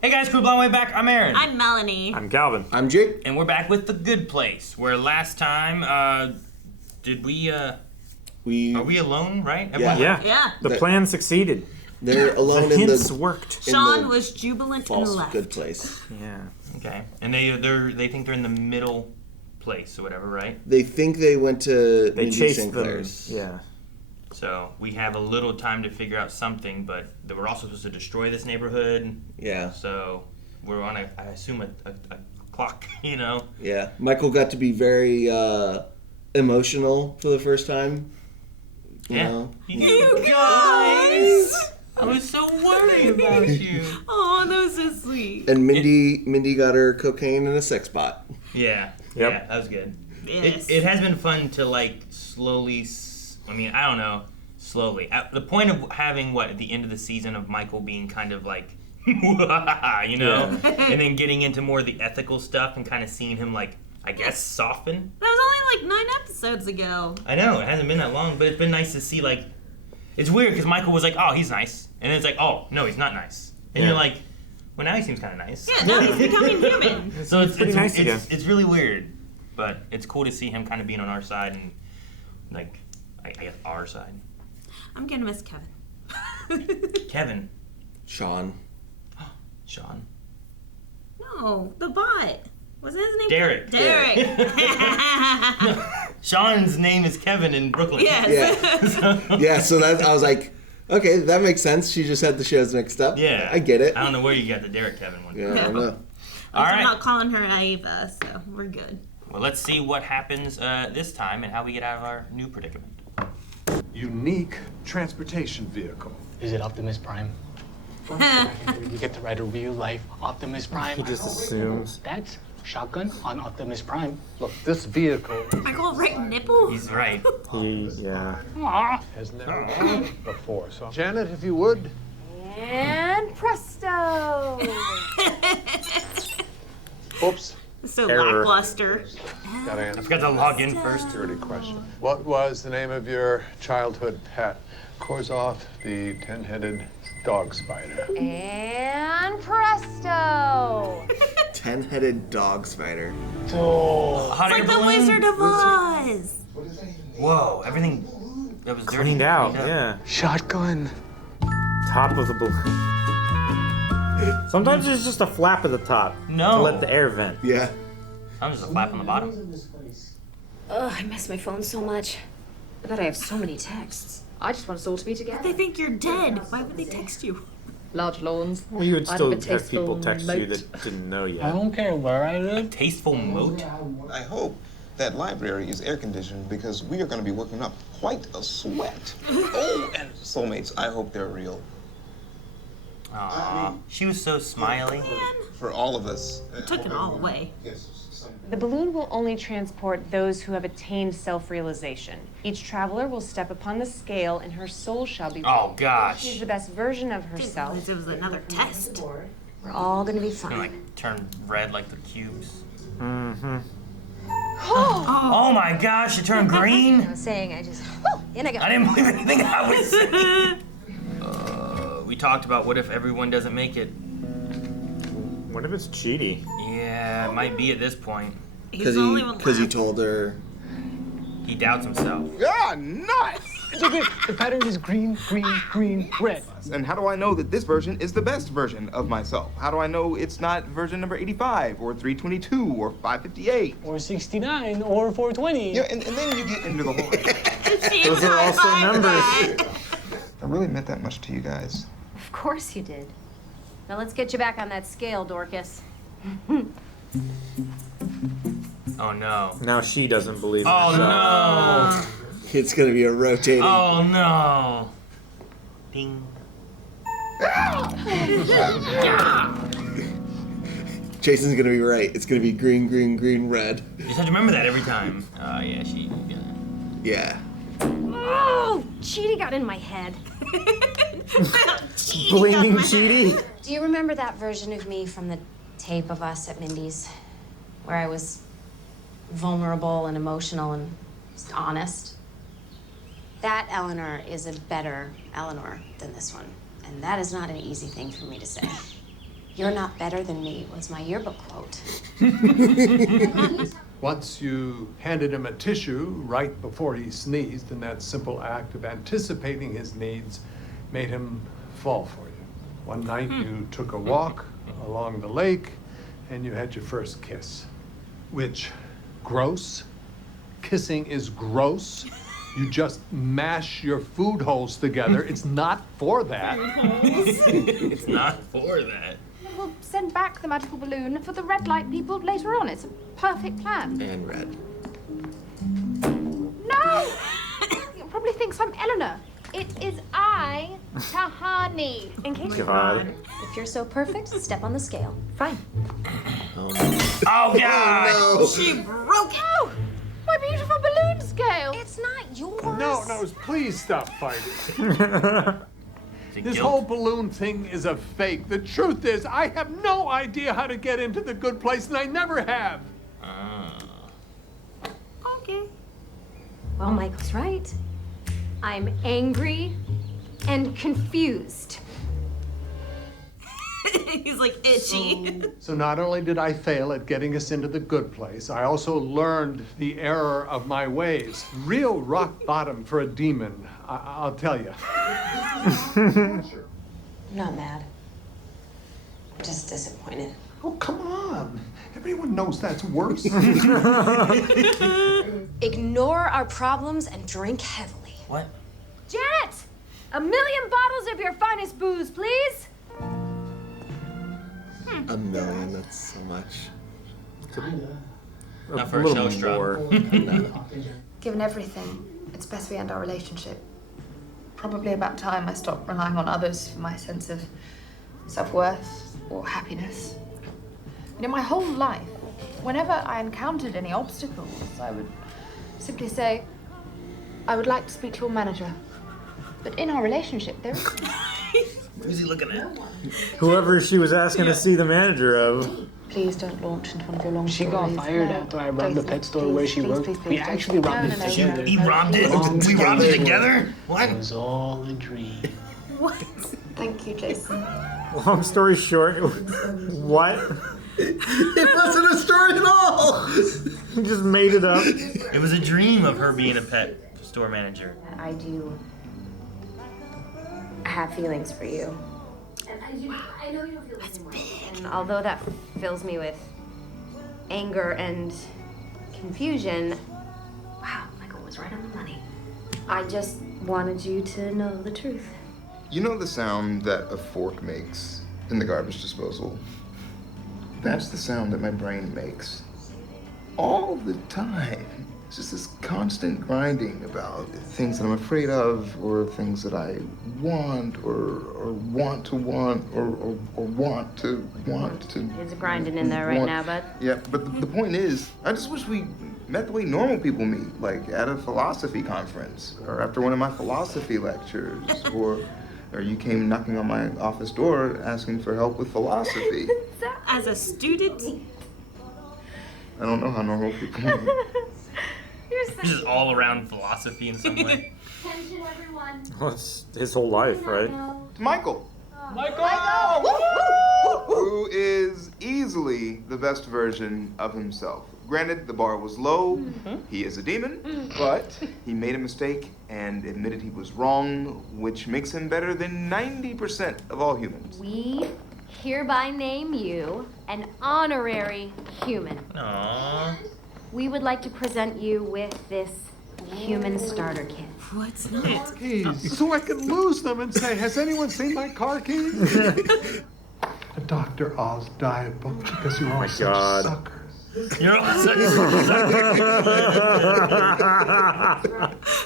Hey guys, Crew Blonde Way back. I'm Aaron. I'm Melanie. I'm Calvin. I'm Jake. And we're back with The Good Place, where last time, did we, Are we alone, right? Everyone Yeah. Yeah. The plan succeeded. They're alone The in hints the worked. Sean was jubilant false and left. good place. Yeah. Okay. And they think they're in the middle place or whatever, right? They think they went to They Mindy chased Sinclair's. them. Yeah. So we have a little time to figure out something, but we're also supposed to destroy this neighborhood. Yeah. So we're on I assume a clock, you know? Yeah. Michael got to be very emotional for the first time. You know? You guys! I was so worried about you. Oh, that was so sweet. And Mindy got her cocaine in a sex bot. Yeah. Yep. Yeah, that was good. Yes. It has been fun to like slowly. I don't know. Slowly. At the point of having at the end of the season of Michael being kind of like, you know, and then getting into more of the ethical stuff and kind of seeing him like, I guess, soften. That was only like 9 episodes ago. I know, it hasn't been that long, but it's been nice to see, like, it's weird because Michael was like, oh, he's nice. And then it's like, oh, no, he's not nice. And you're like, well, now he seems kind of nice. Yeah, now he's becoming human. So it's pretty nice again. It's really weird, but it's cool to see him kind of being on our side and, like, I guess our side. I'm gonna miss Kevin. Kevin. Sean. Sean. No, the bot. Wasn't his name? Derek. Derek. Sean's name is Kevin in Brooklyn. Yes. Yeah. Yeah, so that I was like, okay, that makes sense. She just had the shows mixed up. Yeah. I get it. I don't know where you got the Derek Kevin one. Yeah, I don't know. All I'm right. not calling her Ava, so we're good. Well, let's see what happens this time and how we get out of our new predicament. Unique transportation vehicle. Is it Optimus Prime? You get to ride a real-life Optimus Prime. He just assumes. That's shotgun on Optimus Prime. Look, this vehicle Michael, right nipple? He's right. Yeah. has never been before. So, Janet, if you would. And presto! Oops. So Error. lackluster. Gotta I answer forgot to log in first. a security question. What was the name of your childhood pet? Korzov, the 10-headed dog spider. And presto! 10-headed dog spider. Hot It's like air the balloon? Wizard of Oz. Whoa, everything that was dirty. Cleaned out. Yeah. Shotgun. Top of the balloon. Sometimes it's just a flap at the top. No. To let the air vent. Yeah. I'm just a flap on the bottom. Ugh, I miss my phone so much. I bet I have so many texts. I just want us all to be together. They think you're dead. Why would they text you? Large lawns. Well, you would I'd still have a have people tasteful text you moat. that didn't know I yet. don't care where I live. Tasteful moat. I hope that library is air conditioned because we are going to be working up quite a sweat. Oh, and soulmates, I hope they're real. Aw, she was so smiley. For all of us. Took it all away. The balloon will only transport those who have attained self-realization. Each traveler will step upon the scale and her soul shall be Oh raised. gosh. She's the best version of Didn't herself. realize it was another test. We're all gonna be And fine. like turn red like the cubes. Mm-hmm. Oh my gosh, it turned green. I was saying, I just, whew, in I go. I didn't believe anything I was saying. We talked about what if everyone doesn't make it. What if it's Cheaty? Yeah, it might be at this point. He's the only one Because he left. told her. He doubts himself. Ah, nice! The pattern is green, green, green, red. And how do I know that this version is the best version of myself? How do I know it's not version number 85 or 322 or 558? Or 69, or 420. Yeah, and then you get into the whole. Those are also numbers. I really meant that much to you guys. Of course you did. Now let's get you back on that scale, Dorcas. Oh no. Now she doesn't believe in Oh herself. no. It's going to be a rotating. Oh no. Ding. Jason's going to be right. It's going to be green, green, green, red. You just have to remember that every time. Yeah, she. Yeah. Oh, Cheaty got in my head. Blaming Cheaty? Do you remember that version of me from the tape of us at Mindy's? Where I was vulnerable and emotional and just honest? That Eleanor is a better Eleanor than this one. And that is not an easy thing for me to say. You're not better than me was my yearbook quote. Once you handed him a tissue right before he sneezed, and that simple act of anticipating his needs made him fall for you. One night you took a walk along the lake and you had your first kiss. Which, gross? Kissing is gross. You just mash your food holes together. It's not for that. It's not for that. We'll send back the magical balloon for the red light people later on. It's a perfect plan. And red. No! He probably thinks I'm Eleanor. It is I, Tahani. In case God. If you're so perfect, step on the scale. Fine. Oh, Oh, God! no. She broke it. Oh, my beautiful balloon scale. It's not yours. No, please stop fighting. Is it This guilt? whole balloon thing is a fake. The truth is, I have no idea how to get into the good place, and I never have. Okay. Well, Michael's right. I'm angry and confused. He's like itchy. So not only did I fail at getting us into the good place, I also learned the error of my ways. Real rock bottom for a demon, I'll tell you. I'm not mad. I'm just disappointed. Oh, come on. Everyone knows that's worse. Ignore our problems and drink heavily. What? Janet, 1 million bottles of your finest booze, please. $1 million, that's so much. Not for a show straw. Given everything, it's best we end our relationship. Probably about time I stopped relying on others for my sense of self-worth or happiness. You know, my whole life, whenever I encountered any obstacles, I would simply say, I would like to speak to your manager. But in our relationship, there is... Who's he looking at? Whoever she was asking to see the manager of. Please don't launch into one of your long She stories. got fired after I robbed the pet store where she worked. We actually robbed it together. He robbed it? We robbed it together? What? It was all a dream. What? Thank you, Jason. Long story short, what? It wasn't a story at all. He just made it up. It was a dream of her being a pet store manager. I have feelings for you. And I know you don't feel the same way. And although that fills me with anger and confusion, wow, Michael was right on the money. I just wanted you to know the truth. You know the sound that a fork makes in the garbage disposal? That's the sound that my brain makes. All the time. It's just this constant grinding about things that I'm afraid of, or things that I want, or want to want, or want to. It's grinding in there right now, bud. Yeah, but the point is, I just wish we met the way normal people meet, like at a philosophy conference, or after one of my philosophy lectures, or you came knocking on my office door asking for help with philosophy. As a student? I don't know how normal people meet. This is all around philosophy in some way. Attention, everyone. Well, it's his whole life, right? Michael, who is easily the best version of himself. Granted, the bar was low, he is a demon, but he made a mistake and admitted he was wrong, which makes him better than 90% of all humans. We hereby name you an honorary human. Aww. We would like to present you with this human starter kit. What's that? Keys, so I can lose them and say, has anyone seen my car keys? A Dr. Oz diet book because you're all such God. suckers. You're all such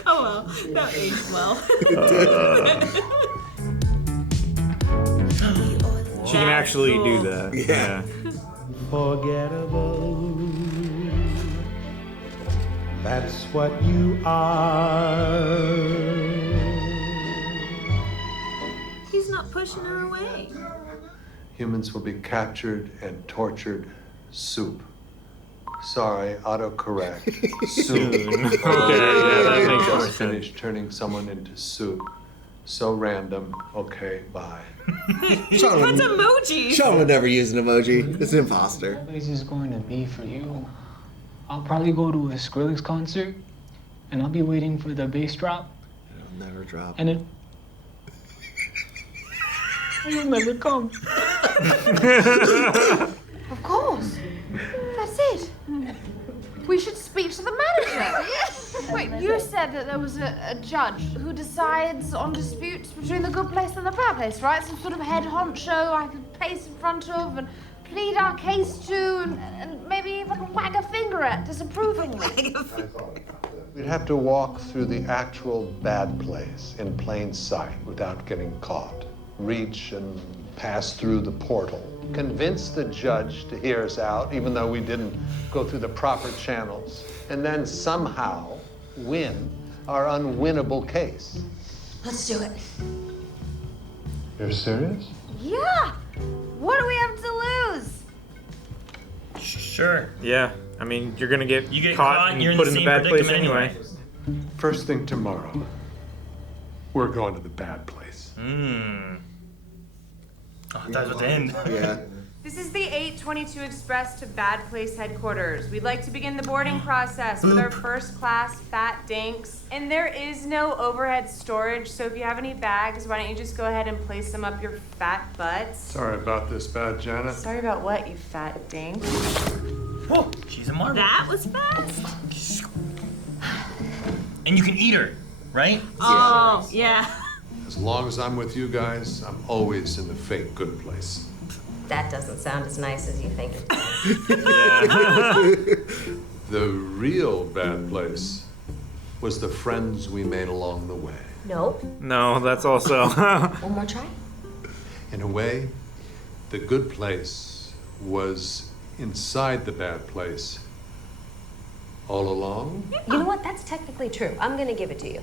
Oh well, that aged well. She can actually do that. Yeah. Unforgettable. That's what you are. He's not pushing her away. Humans will be captured and tortured soup. Sorry, autocorrect. Soon. Okay, yeah, that makes more sense. Finish turning someone into soup. So random. Okay, bye. Sean What's would, emoji? Sean would never use an emoji. It's an imposter. What place is going to be for you? I'll probably go to a Skrillex concert, and I'll be waiting for the bass drop. It'll never drop. And it'll never come. Of course. That's it. We should speak to the manager. Wait, you said that there was a judge who decides on disputes between the good place and the bad place, right? Some sort of head honcho I could pace in front of and plead our case to and maybe even wag a finger at disapprovingly. We'd have to walk through the actual bad place in plain sight without getting caught. Reach and pass through the portal. Convince the judge to hear us out, even though we didn't go through the proper channels. And then somehow win our unwinnable case. Let's do it. You're serious? Yeah! What do we have to lose? Sure. Yeah, I mean, you're gonna get, You get caught caught, and you're in put the in the same bad place predicament anyway. First thing tomorrow, we're going to the bad place. Oh, that was the end. Yeah. This is the 822 Express to Bad Place headquarters. We'd like to begin the boarding process with our first class fat dinks. And there is no overhead storage, so if you have any bags, why don't you just go ahead and place them up your fat butts? Sorry about this, bad Janet. Sorry about what, you fat dink? Whoa, she's a marvel. That was fast. And you can eat her, right? Oh, yeah. As long as I'm with you guys, I'm always in the fake good place. That doesn't sound as nice as you think it does. The real bad place was the friends we made along the way. Nope. No, that's also. One more try. In a way, the good place was inside the bad place all along. You know what? That's technically true. I'm gonna give it to you.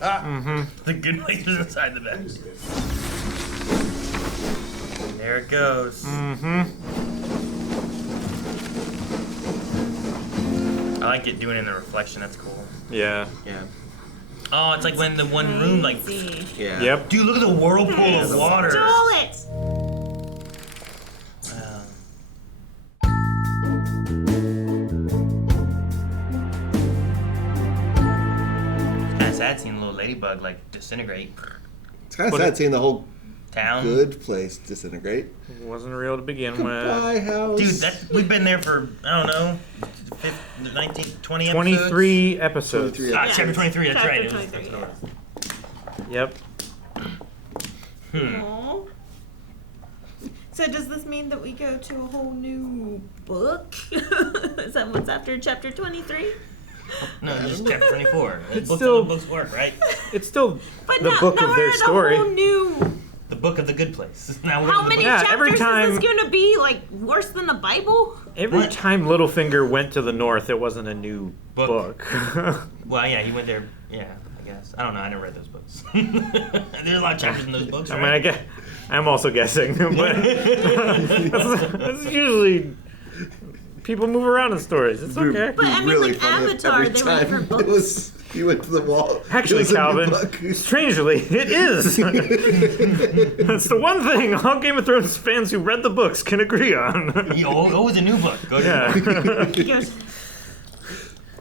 The good place was inside the bed. There it goes. I like it doing it in the reflection. That's cool. Yeah. Yeah. Oh, it's like when the one room, like. Yeah. Yep. Dude, look at the whirlpool of water. Stole it. Kind of sad seeing the little ladybug like disintegrate. It's kind of sad seeing the whole Town. good place disintegrate. It wasn't real to begin Goodbye, with. house. Dude, we've been there for, I don't know, 19, 20 episodes? 23 episodes. 23 Ah, chapter 23, that's Chapter right. 23, Yep. Aw. So does this mean that we go to a whole new book? Is that what's after chapter 23? No, just chapter 24. It's Books still- how the books work, right? It's still But the now, book now of their we're at story. a whole new. The book of the good place. Now we're How in the many book. Yeah, every chapters time- is this going to be? Like worse than the Bible? Every What? time Littlefinger went to the north, it wasn't a new Book. book. Well, yeah, he went there. Yeah, I guess. I don't know. I never read those books. There's a lot of chapters in those books, I right? mean, I guess, I'm also guessing, but that's usually people move around in stories. It's okay. But I mean, really like funny if Avatar, every they went for time books. it was you went to the wall. Actually, it was a new Calvin, book. strangely, it is. That's the one thing all Game of Thrones fans who read the books can agree on. He always a new book. Go to Yeah. He goes,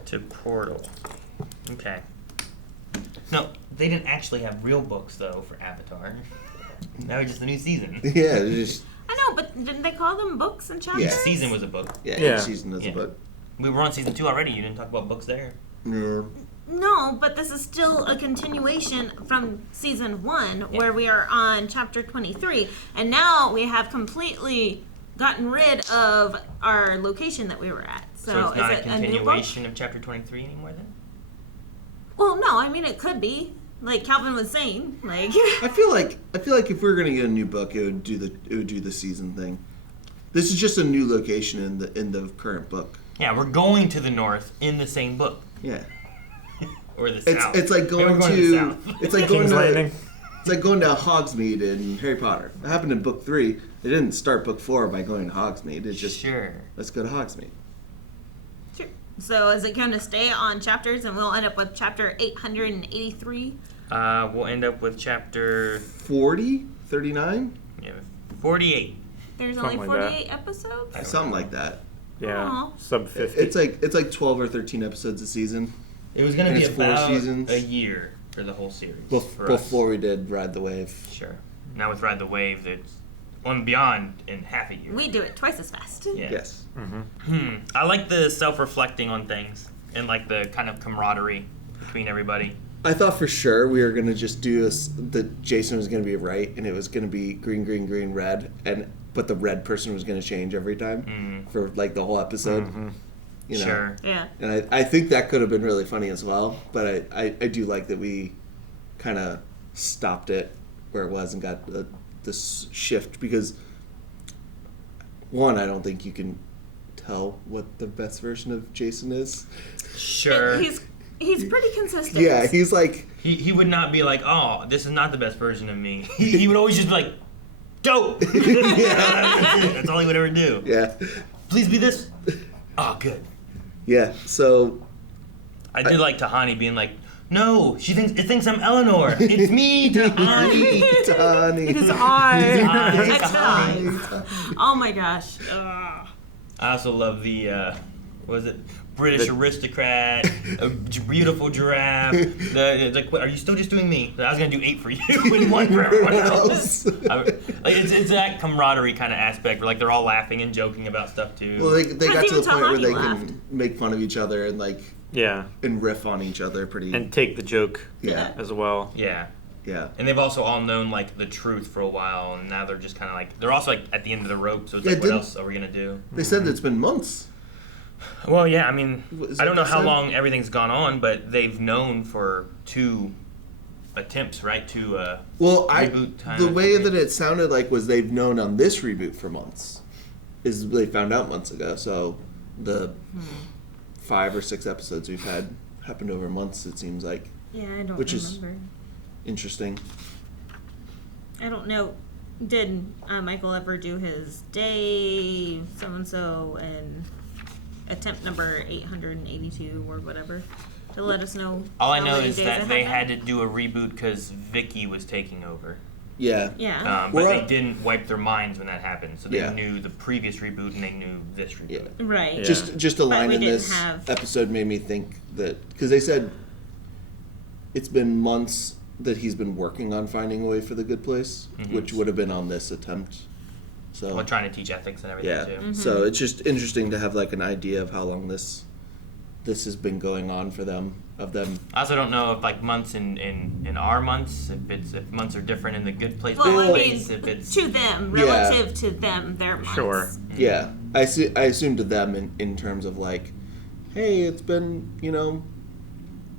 to Portal. Okay. No, they didn't actually have real books though for Avatar. That was just the new season. Yeah, it was just I know, but didn't they call them books and chapters? Yeah. Each season was a book. Yeah. each season is Yeah. a book. We were on season 2 already. You didn't talk about books there. Yeah. No, but this is still a continuation from season 1, where we are on chapter 23, and now we have completely gotten rid of our location that we were at. So, it's not is a it a new book? continuation of chapter 23 anymore then? Well, no, I mean it could be. Like Calvin was saying, like I feel like if we were gonna get a new book, it would do the season thing. This is just a new location in the current book. Yeah, we're going to the north in the same book. Yeah. Or the south. It's like Maybe going we're to the south. it's like going King's to Landing. it's like going to Hogsmeade in Harry Potter. It happened in book 3. They didn't start book 4 by going to Hogsmeade. It's just Sure. let's go to Hogsmeade. sure. So is it going to stay on chapters, and we'll end up with chapter 883 We'll end up with chapter 40, 39, 48. There's Something only like that. 48 episodes? something like that. Yeah, Aw. sub 50. It's like 12 or 13 episodes a season. It was going to And be it's 4 about seasons. a year for the whole series. for us. Before we did Ride the Wave. Sure. Now with Ride the Wave, it's on beyond in half a year. We do it twice as fast. Yeah. Yes. I like the self-reflecting on things and like the kind of camaraderie between everybody. I thought for sure we were gonna just do this. That Jason was gonna be right, and it was gonna be green, green, green, red, but the red person was gonna change every time for like the whole episode. You know? Sure. Yeah. And I think that could have been really funny as well. But I do like that we kind of stopped it where it was and got this shift because one, I don't think you can tell what the best version of Jason is. Sure. He's pretty consistent. Yeah, he's like He would not be like, oh, this is not the best version of me. He would always just be like, dope. That's all he would ever do. Yeah. Please be this. Oh, good. Yeah. So I did like Tahani being like, no, it thinks I'm Eleanor. It's me, Tahani. Tahani. His eye. Tahani. Oh my gosh. Ugh. I also love the, what was it? British aristocrat, a beautiful giraffe. It's like, are you still just doing me? I was gonna do 8 for you and 1 for everyone else. It's that camaraderie kind of aspect where like they're all laughing and joking about stuff too. Well, they got to the point where they laughed. can make fun of each other and like and riff on each other pretty and take the joke as well. Yeah. Yeah. And they've also all known like the truth for a while, and now they're just kind of like they're also like at the end of the rope. So it's like, what else are we gonna do? They said that it's been months. Well, yeah. I mean, Is I don't that know how said? long everything's gone on, but they've known for 2 attempts, right? Well, reboot time. the way that it sounded like was they've known on this reboot for months. Is they found out months ago. So the 5 or 6 episodes we've had happened over months. It seems like. Yeah, I don't which remember. is interesting. I don't know. Did Michael ever do his day so-and-so and attempt number 882 or whatever to let us know? All I how know many is days that it they happened? had to do a reboot because Vicky was taking over. Yeah. Yeah. But they didn't wipe their minds when that happened, so they Yeah. knew the previous reboot and they knew this reboot. Right. Just a But line we in didn't this have- episode made me think that because they said it's been months that he's been working on finding a way for the good place, which would have been on this attempt. So Well, trying to teach ethics and everything yeah. too. So it's just interesting to have like an idea of how long this has been going on for them. Of them. I also don't know if like months in our months, if months are different in the good place, Well, bad I place, mean, if it's to them, Yeah. relative to them, their months. Sure. Yeah, I assume to them in terms of like, hey, it's been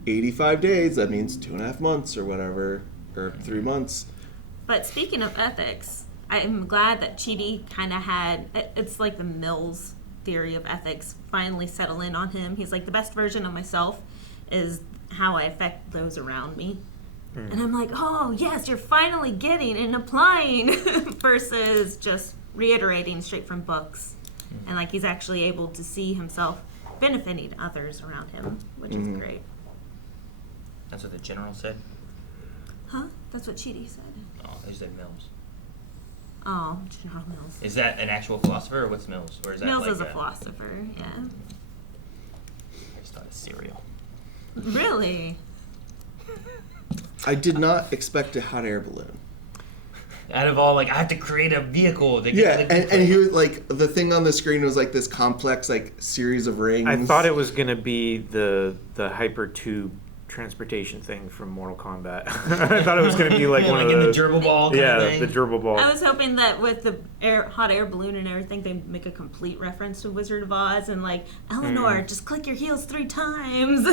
85 days. That means 2.5 months or whatever, or 3 months. But speaking of ethics, I'm glad that Chidi kind of had, it's like the Mills theory of ethics finally settle in on him. He's like, the best version of myself is how I affect those around me. And I'm like, oh, yes, you're finally getting and applying versus just reiterating straight from books. And like he's actually able to see himself benefiting others around him, which is great. That's what the general said. Huh? That's what Chidi said. Oh, they said Mills. Oh, General Mills. Is that an actual philosopher or what's Mills? Or is that Mills like is a philosopher, yeah. I just thought it's cereal. Really? I did not expect a hot air balloon. Out of all, like, I have to create a vehicle. To Yeah, get and he was like, the thing on the screen was like this complex like series of rings. I thought it was gonna be the hyper tube transportation thing from Mortal Kombat. I thought it was gonna be like one like of in those. the gerbil ball kind of thing. the gerbil ball. I was hoping that with the hot air balloon and everything, they'd make a complete reference to Wizard of Oz and like, Eleanor, just click your heels 3 times.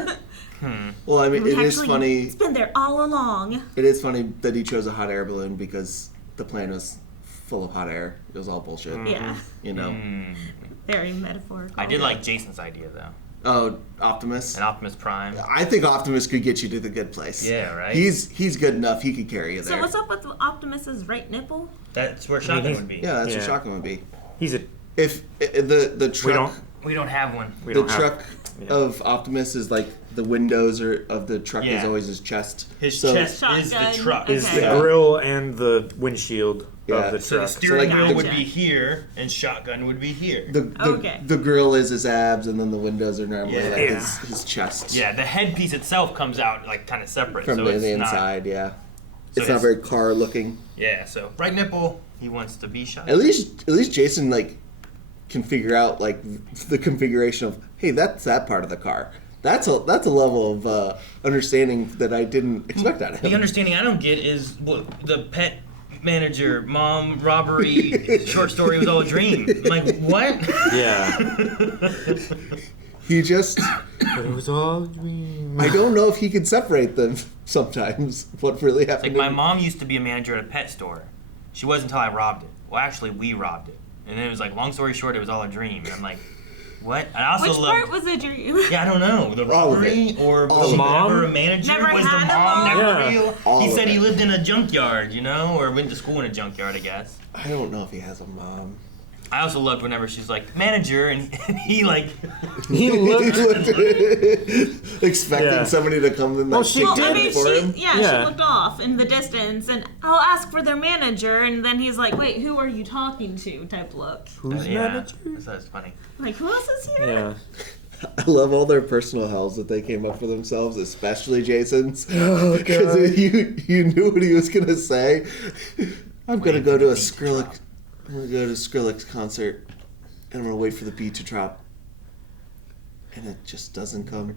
Well, I mean, We it is actually- funny. It's been there all along. It is funny that he chose a hot air balloon because the plane was full of hot air. It was all bullshit. Yeah. You know. Very metaphorical. I did like Jason's idea, though. Oh, Optimus. And Optimus Prime. I think Optimus could get you to the good place. Yeah, right? He's good enough. He could carry you there. So what's up with Optimus's right nipple? That's where Shotgun would be. Yeah, that's where Shotgun would be. He's a. If the truck. We don't have one. We the don't have. truck of Optimus is like the windows of the truck is Yeah. always his chest. His So- chest is the Shotgun. truck. Is Okay. the grill and the windshield Yeah. of the So the truck. steering like, wheel would Gotcha. be here, and shotgun would be here. Okay. The grill is his abs, and then the windows are normally Yeah. like Yeah. his chest. Yeah, the headpiece itself comes out like kind of separate. From so the it's inside, yeah. So It's not it's- very car looking. Yeah, so right nipple, he wants to be shot. At least Jason like can figure out like the configuration of, hey, that's that part of the car. That's a level of understanding that I didn't expect out of him. The understanding I don't get is the pet manager, mom, robbery, short story was all a dream. I'm like, what? Yeah. He just, But it was all a dream. I don't know if he can separate them sometimes. What really Like happened? my mom used to be a manager at a pet store. She was until I robbed it. Well, actually, we robbed it. And then it was like, long story short, it was all a dream. And I'm like, what? I also Which love. part was a dream? Yeah, I don't know. The All of robbery it. or All was of he it. never a manager? Never was had the a mom mom? never Yeah. real? All He of said he it. lived in a junkyard, you know, or went to school in a junkyard, I guess. I don't know if he has a mom. I also loved whenever she's like, manager, and he like, He looked. Expecting Yeah. somebody to come and Well, like she pick Well, did I him mean, for him. yeah, Yeah. she looked off in the distance, and I'll ask for their manager, and then he's like, "Wait, who are you talking to?" Type look. Who's yeah, manager? that's funny. Like, who else is here? Yeah. I love all their personal hells that they came up for themselves, especially Jason's. Oh, Because God. you knew what he was gonna say. I'm gonna Waiting go for to the a beat to Skrillex. drop. I'm gonna go to a Skrillex concert, and I'm gonna wait for the beat to drop. And it just doesn't come.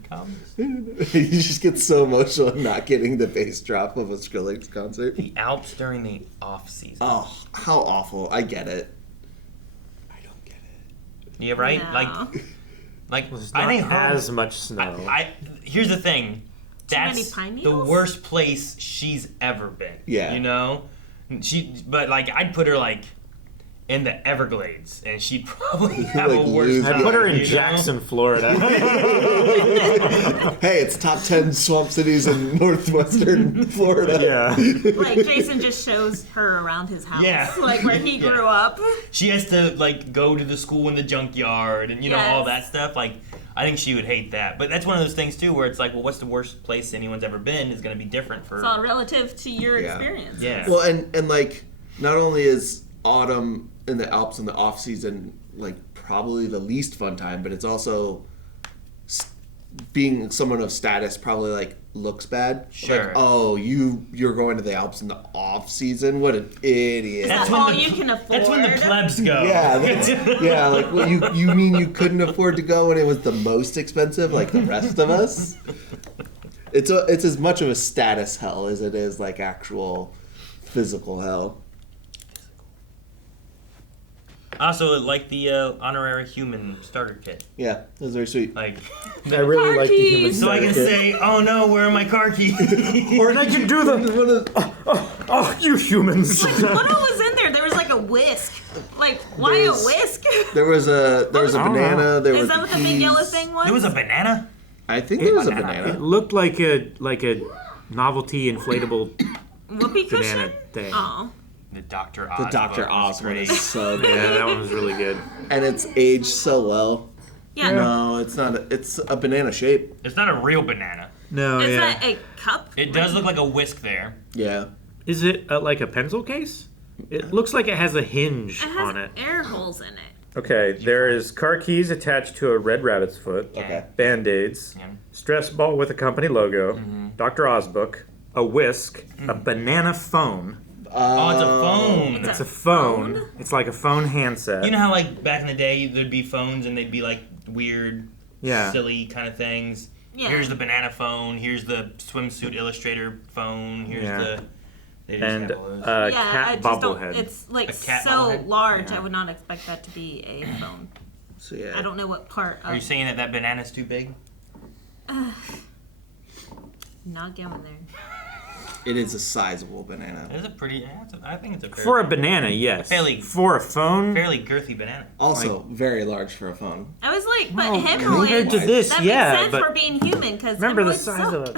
You just get so emotional not getting the bass drop of a Skrillex concert. The Alps during the off season. Oh, how awful! I get it. I don't get it. Yeah, right. No. Like There's I not think her, as much snow. here's the thing. Too many That's pine the needles? worst place she's ever been. Yeah. You know? But like I'd put her like in the Everglades and she'd probably have Like a worse lose- I time. put her in you know? Jackson, Florida. Hey, it's top 10 swamp cities in northwestern Florida. Yeah. Like Jason just shows her around his house, Yeah. like where he Yeah. grew up. She has to like go to the school in the junkyard and you know all that stuff. Like I think she would hate that. But that's one of those things too where it's like, well, what's the worst place anyone's ever been is going to be different for It's all relative to your Yeah. experience. Yeah. Well, and like, not only is autumn in the Alps in the off season like probably the least fun time, but it's also being someone of status probably like looks bad. Sure. Like, oh, you're going to the Alps in the off season? What an idiot. That's all you can afford. That's when the plebs go. Yeah, yeah. Like, well, you mean you couldn't afford to go when it was the most expensive, like the rest of us? It's as much of a status hell as it is like actual physical hell. Also, like the honorary human starter kit. Yeah, that was very sweet. Like, I really like the human so I can sidekick. say, "Oh no, where are my car keys?" Or they can do the. Oh, you humans. Like, what all was in there? There was like a whisk. Like, why a whisk? There was a banana. There Is was that the what the big keys. yellow thing was? There was a banana. I think there was a It banana. looked like a novelty inflatable Whoopee cushion? banana thing. Oh. The Dr. Oz. The Dr. book was Oz one great. is so good. Yeah, that one was really good. And it's aged so well. Yeah. No, it's not. It's a banana shape. It's not a real banana. No, Is yeah. that a cup? It does look like a whisk there. Yeah. Is it like a pencil case? It looks like it has a hinge It has on it. air holes in it. Okay, there is car keys attached to a red rabbit's foot. Okay. Band-aids. Yeah. Stress ball with a company logo. Dr. Oz book. A whisk. A banana phone. Oh, it's a phone. It's a phone. It's like a phone handset. You know how like back in the day there'd be phones and they'd be like weird, Yeah. silly kind of things. Yeah. Here's the banana phone. Here's the swimsuit illustrator phone. Here's Yeah. the. They just And have all those. a Yeah, I cat just don't. bobblehead. It's like A cat so bobblehead? large. Yeah. I would not expect that to be a phone. So yeah. I don't know what part Are you of. saying that that banana's too big? Not going there. It is a sizable banana. It's a pretty. Yeah, I think it's a fairly, For a banana, yes. Fairly- For a phone, fairly girthy banana. Also, very large for a phone. I was like, but Well, hemorrhoids. compared to this, that yeah, makes sense but for being human because remember the size of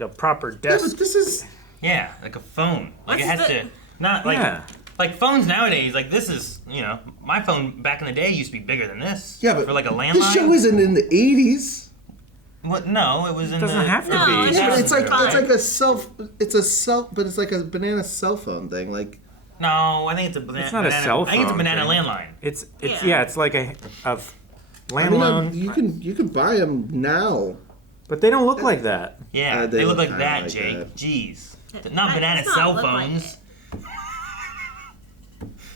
a proper Yeah, desk. but this is. Yeah, like a phone. Like it What's has the- to. Not like. Yeah. Like phones nowadays, like this is, you know, my phone back in the day used to be bigger than this. Yeah, but for like a this show landline. isn't in the 80s. What? No, it was in doesn't the... have to No, be. it's Yeah, but just it's like a banana cell phone thing. Like, No, I think it's a banana. It's not a cell I think it's a phone banana thing. landline. It's Yeah. it's like a I landline. mean, you can buy them now. But they don't look like that. Yeah, They they look look like kinda that, like Jake. that. Jeez. That Not banana does not cell look like phones.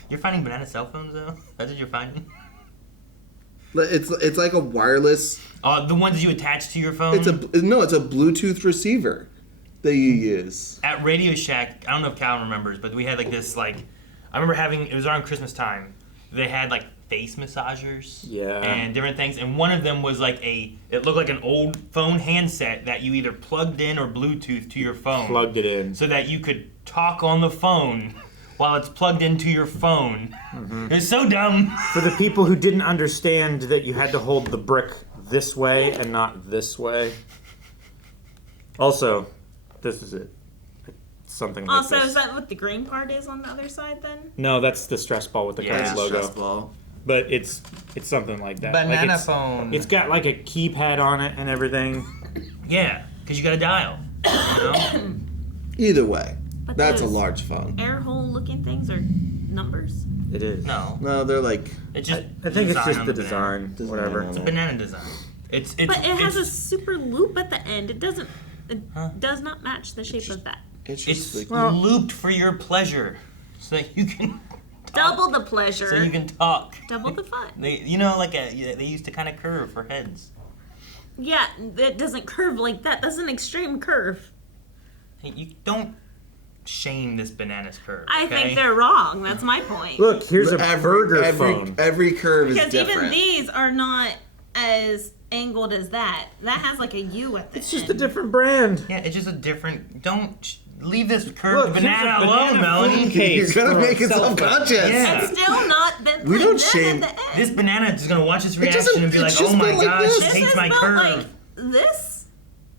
You're finding banana cell phones, though? That's what you're finding? It's like a wireless. The ones you attach to your phone? It's a Bluetooth receiver that you use. At Radio Shack, I don't know if Calvin remembers, but we had like this, like, I remember having, it was around Christmas time, they had like face massagers and different things, and one of them was like it looked like an old phone handset that you either plugged in or Bluetooth to your phone. Plugged it in. So that you could talk on the phone while it's plugged into your phone. Mm-hmm. It's so dumb. For the people who didn't understand that you had to hold the brick this way and not this way. Also, this is it. Something like Also, this. is that what the green part is on the other side then? No, that's the stress ball with the Cubs logo. Stress ball. But it's something like that. Banana like phone. It's got like a keypad on it and everything. Yeah, because you got to dial. You know? Either way, But that's a those large phone. air hole looking things are numbers. It is. No. No, they're like. It's just I think it's just on the banana. design, whatever. It's a banana design. It's But it has a it's, super loop at the end. It does not match the shape of that. It's just it's like. looped for your pleasure, so that you can Double the pleasure. so you can talk. Double the fun. They they used to kind of curve for heads. Yeah, it doesn't curve like that. That's an extreme curve. Hey, you don't shame this banana's curve. I okay? think they're wrong. That's my point. Look, here's a burger phone. Every curve is Because different. even these are not as angled as that. That has like a U at the It's end. just a different brand. Yeah, it's just a different. Don't leave this curved Look, here's banana a alone, banana Melanie. phone case You're gonna for a make it cell phone. self-conscious. Yeah. It's still not been We don't like that shame- at the end. This banana is gonna watch its It reaction doesn't- and be like, it's "Oh just my built like gosh, this. it This hates is my built curve." like this,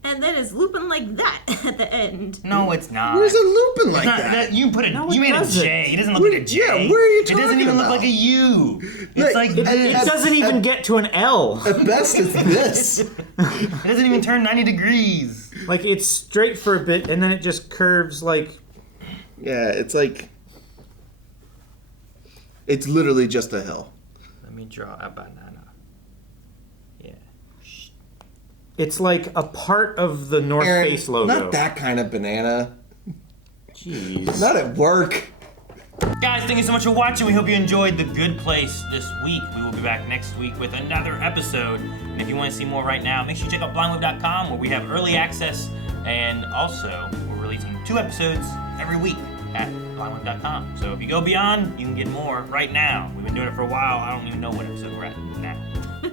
and then it's looping like that at the end. No, it's not. Where's it looping like It's not, that? You put a No, you it made doesn't. a J. It doesn't look like a J. Yeah, where are you It doesn't talking even look about? like a U. It's Look, like It this. doesn't even get to an L. At best, it's this. It doesn't even turn 90 degrees. Like it's straight for a bit and then it just curves like. Yeah, it's like. It's literally just a hill. Let me draw a banana. Yeah. It's like a part of the North Aaron, Face logo. Not that kind of banana. Jeez. Not at work. Guys, thank you so much for watching. We hope you enjoyed The Good Place this week. We will be back next week with another episode. And if you want to see more right now, make sure you check out blindweb.com where we have early access. And also, we're releasing 2 episodes every week at blindweb.com. So if you go beyond, you can get more right now. We've been doing it for a while. I don't even know what episode we're at.